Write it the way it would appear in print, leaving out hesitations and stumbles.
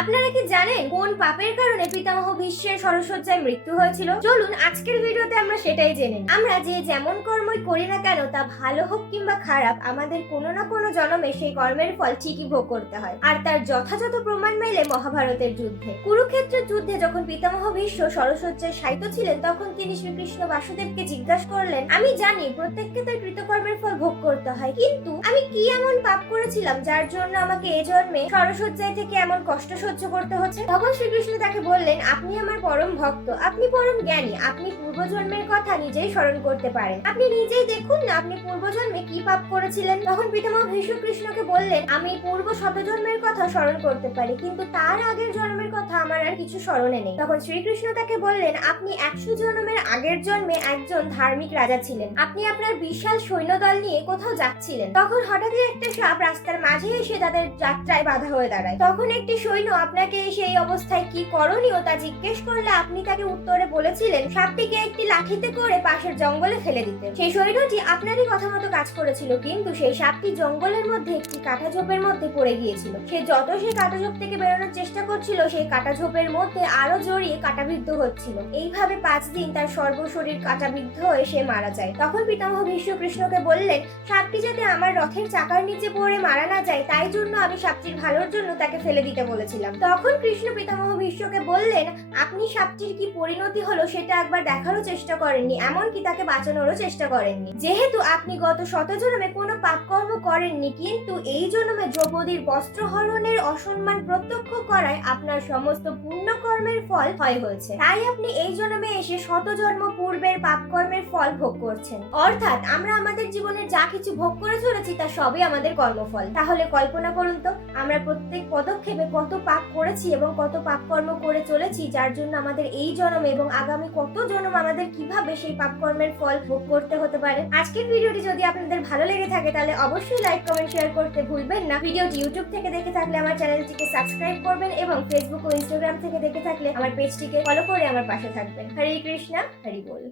আপনারা কি জানেন কোন পাপের কারণে পিতামহ ভীষ্মের সরসজ্জায় মৃত্যু হয়েছিল? চলুন আজকের ভিডিওতে আমরা সেটাই জেনে নিই। আমরা যে যেমন কর্মই করি না কেন, তা ভালো হোক কিংবা খারাপ, আমাদের কোনো না কোনো জন্মে সেই কর্মের ফল ঠিকই ভোগ করতে হয়। আর তার যথাযথ প্রমাণ মেলে মহাভারতের যুদ্ধে। কুরুক্ষেত্রের যুদ্ধে যখন পিতামহ ভীষ্ম সরসজ্জায় শায়িত ছিলেন, তখন তিনি শ্রীকৃষ্ণ বাসুদেবকে জিজ্ঞাসা করলেন, আমি জানি প্রত্যেককে তার কৃতকর্মের ফল ভোগ করতে হয়, কিন্তু আমি কি এমন পাপ করেছিলাম যার জন্য আমাকে এ জন্মে সরসজ্জায় থেকে এমন কষ্ট সহ্য করতে হচ্ছে? তখন শ্রীকৃষ্ণ তাকে বললেন, আপনি আমার পরম ভক্ত, আপনি পরম জ্ঞানী, আপনি পূর্বজন্মের কথা নিজেই স্মরণ করতে পারেন। আপনি নিজেই দেখুন না আপনি পূর্বজন্মে কি পাপ করেছিলেন। তখন পিতামহ ভীষ্ম কৃষ্ণকে বললেন, আমি পূর্ব শতজন্মের কথা স্মরণ করতে পারি, কিন্তু তার আগের জন্মের কথা আমার আর কিছু স্মরণে নেই। তখন শ্রীকৃষ্ণ তাকে বললেন, আপনি 100 জন্মের আগের জন্মে একজন ধার্মিক রাজা ছিলেন। আপনি আপনার বিশাল সৈন্যদল নিয়ে কোথাও যাচ্ছিলেন। তখন হঠাৎই একটা সাপ রাস্তার মাঝে এসে তাদের যাত্রায় বাধা হয়ে দাঁড়ায়। তখন একটি সৈন্য আপনাকে সেই অবস্থায় কি করণীয় তা জিজ্ঞেস করলে আপনি তাকে উত্তরে বলেছিলেন সাপটিকে একটি লাঠিতে করে পাশের জঙ্গলে ফেলে দিতে। সেই সৈন্যটি আপনারই কথা মতো কাজ করেছিল, কিন্তু সেই সাপটি জঙ্গলের মধ্যে একটি কাঁটাঝোপের মধ্যে পড়ে গিয়েছিল। সে যত সেই কাঁটাঝোপ থেকে বেরোনোর চেষ্টা করছিল, সেই কাঁটাঝোপের মধ্যে আরো জড়িয়ে কাঁটাবিদ্ধ হচ্ছিল। এইভাবে 5 দিন তার সর্বশরীর কাঁটাবিদ্ধ হয়ে সে মারা যায়। তখন পিতামহ ভীষ্ম কৃষ্ণকে বললেন, সাপটি যাতে আমার রথের চাকার নিচে পড়ে মারা না যায়, তাই জন্য আমি সাপটির ভালোর জন্য তাকে ফেলে দিতে বলেছিলাম। তখন কৃষ্ণ পিতামহ ভীষ্মকে বললেন, আপনি সাপটির কি পরিণতি হলো সেটা একবার দেখারও চেষ্টা করেননি, এমনকি তাকে বাঁচানোরও চেষ্টা করেননি। যেহেতু আপনি গত 100 জন্মে কোনো পাপকর্ম করেননি, কিন্তু এই জন্মে দ্রৌপদীর বস্ত্রহরণের অসম্মান প্রত্যক্ষ করায় আপনার সমস্ত পুণ্যকর্মের ফল ক্ষয় হয়েছে, তাই আপনি এই জন্মে এসে 100 জন্ম পূর্বের পাপকর্মের ফল ভোগ করছেন। অর্থাৎ আমরা আমাদের জীবনের যা কিছু ভোগ করে চলেছি তা সবই আমাদের কর্মফল। তাহলে কল্পনা করুন তো, আমরা প্রত্যেক পদক্ষেপে কত পাপ করেছি এবং কত পাপকর্ম করে চলেছি, যার জন্য আমাদের এই জন্মে এবং আগামী কত জন্ম আমাদের কিভাবে সেই পাপকর্মের ফল ভোগ করতে হতে পারে। আজকের ভিডিওটি যদি আপনাদের ভালো লেগে থাকে তাহলে অবশ্যই লাইক, কমেন্ট, শেয়ার করতে ভুলবেন না। ভিডিওটি ইউটিউব থেকে দেখে থাকলে আমার চ্যানেলটিকে সাবস্ক্রাইব করবেন এবং ফেসবুক ও ইনস্টাগ্রাম থেকে দেখে থাকলে আমার পেজটিকে ফলো করে আমার পাশে থাকবেন। হরে কৃষ্ণা, হরি বল।